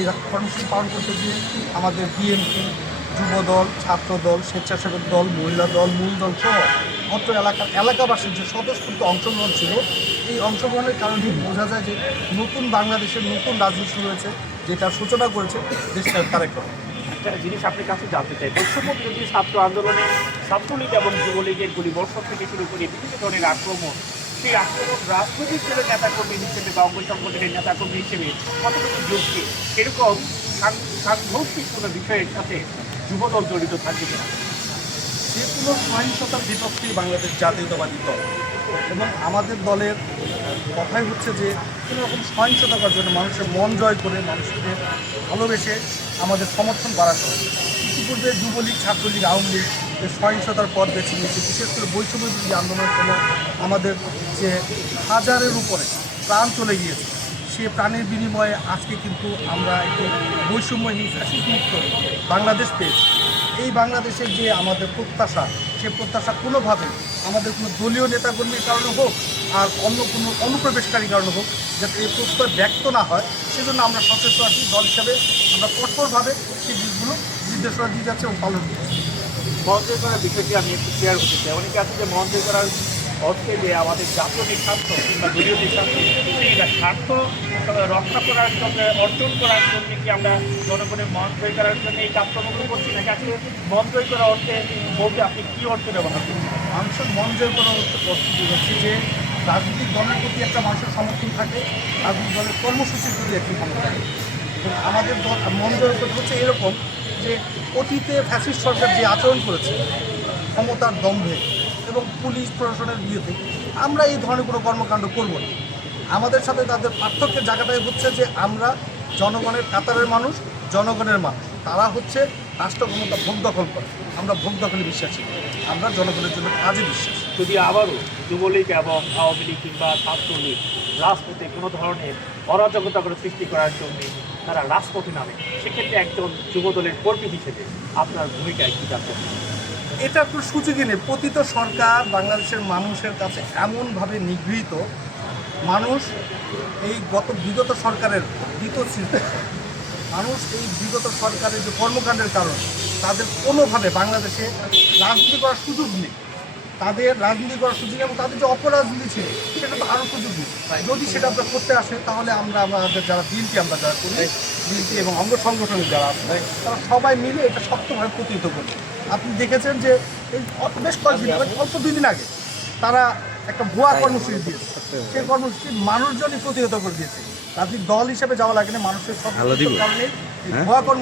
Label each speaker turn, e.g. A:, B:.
A: এই কর্মসূচি পালন করতে গিয়ে আমাদের বিএনপি, যুবদল, ছাত্রদল, স্বেচ্ছাসেবক দল, মহিলা দল, মূল দল সহ অত্র এলাকার এলাকাবাসীর যে স্বতঃস্ফূর্ত অংশগ্রহণ ছিল, এই অংশগ্রহণের কারণে বোঝা যায় যে নতুন বাংলাদেশের নতুন রাজনীতি শুরু হয়েছে, যেটা সূচনা করেছে দেশটার তারেক
B: একটা জিনিস আপনার কাছে জানতে চাই বৈষম্য বিরোধী ছাত্র আন্দোলনে ছাত্রলীগ এবং যুবলীগের গুলিবর্ষণ থেকে শুরু করে বিভিন্ন ধরনের আক্রমণ সেই আক্রমণ রাজনৈতিক দলের নেতাকর্মী হিসেবে বা অঙ্গ সংগঠনের নেতাকর্মী হিসেবে কতটুকু যোগ্য এরকম সাংঘর্ষিক কোনো বিষয়ের সাথে যুবদল জড়িত থাকবে কিনা?
A: যে কোনো সহিংসতার বিপক্ষে বাংলাদেশ জাতীয়তাবাদী দল। এবং আমাদের দলের কথাই হচ্ছে যে কোনো রকম সহিংসতা করার জন্য মানুষের মন জয় করে মানুষকে ভালোবেসে আমাদের সমর্থন বাড়াতে হবে। ইতিপূর্বে যুবলীগ, ছাত্রলীগ, আওয়ামী লীগ সহিংসতার পথ বেছে নিয়েছে, বিশেষ করে বৈষম্য বিরোধী আন্দোলনের জন্য আমাদের যে হাজারের উপরে প্রাণ চলে গিয়েছে, সে প্রাণের বিনিময়ে আজকে কিন্তু আমরা একটু বৈষম্যহীন ফ্যাসিস মুক্ত বাংলাদেশ পেয়েছি। এই বাংলাদেশের যে আমাদের প্রত্যাশা, সে প্রত্যাশা কোনোভাবে আমাদের কোনো দলীয় নেতাকর্মীর কারণে হোক আর অন্য কোনো অনুপ্রবেশকারীর কারণে হোক যাতে এই প্রত্যয় ব্যক্ত না হয়, সেজন্য আমরা সচেতন আছি, দল হিসাবে আমরা কঠোরভাবে সেই জিনিসগুলো নির্দেশনা দিয়ে যাচ্ছে এবং পালন করছি।
B: মঞ্চয় করার বিষয়টি আমি একটু শেয়ার করতে চাই। অনেকে আছে যে মঞ্চয় করার অর্থে যে আমাদের জাতীয় যে স্বার্থ কিংবা দলীয় যে স্বার্থ স্বার্থ রক্ষা করার জন্য অর্জন করার জন্য কি আমরা জনগণের মন জয় করার জন্য এই কাজকর্মগুলো করছি? নাকি আসলে মন জয় করার অর্থে বলতে আপনি কী অর্থে ব্যবহার করছেন?
A: মানুষের মন জয় করার প্রস্তুতি হচ্ছে যে রাজনৈতিক দলের প্রতি একটা মানুষের সমর্থন থাকে, রাজনৈতিক দলের কর্মসূচির প্রতি একটি সমর্থন থাকে। আমাদের দল মন জয় করতে হচ্ছে এরকম যে অতীতে ফ্যাসিস্ট সরকার যে আচরণ করেছে, ক্ষমতার দম্ভে এবং পুলিশ প্রশাসনের বিরুদ্ধে, আমরা এই ধরনের কোনো কর্মকাণ্ড করব না। আমাদের সাথে তাদের পার্থক্যের জায়গাটাই হচ্ছে যে আমরা জনগণের কাতারের মানুষ, জনগণের মানুষ। তারা হচ্ছে রাষ্ট্র ক্ষমতা ভোগ দখল করে। আমরা ভোগ দখলে বিশ্বাসী। আমরা জনগণের জন্য কাজে বিশ্বাসী।
B: যদি আবারও যুবলীগ এবং আওয়ামী লীগ কিংবা ছাত্রলীগ রাজপথে কোনো ধরনের অরাজকতা করে সৃষ্টি করার জন্য তারা রাজপথে নামে। সেক্ষেত্রে একজন যুবদলের কর্মী হিসেবে আপনার ভূমিকায় কী থাকবে
A: এটা কোনো সুযোগই নেই। পতিত সরকার বাংলাদেশের মানুষের কাছে এমনভাবে নিগৃহীত মানুষ এই গত বিগত সরকারের দ্বিতীয় মানুষ এই বিগত সরকারের যে কর্মকাণ্ডের কারণে তাদের কোনোভাবে বাংলাদেশে রাজনীতি করার সুযোগ নেই। তাদের রাজনীতি করার সুযোগ এবং তাদের যে অপরাজনীতি ছিল সেটা তো আরও সুযোগ যদি সেটা আমরা করতে আসে তাহলে আমরা আমাদের যারা বিএনপি আমরা যারা করি বিএনপি এবং অঙ্গ সংগঠনের যারা আছে তারা সবাই মিলে এটা শক্তভাবে প্রতিহিত করি আপনি দেখেছেন যে এই বেশ কয়েকদিন অল্প দুই দিন আগে তারা একটা ভুয়া কর্মসূচি দিয়েছে। সেই কর্মসূচি মানুষজনই প্রতিহত করে দিয়েছে। রাজনীতি দল হিসেবে যাওয়া লাগে না মানুষের সব কারণে এই ভুয়া কর্ম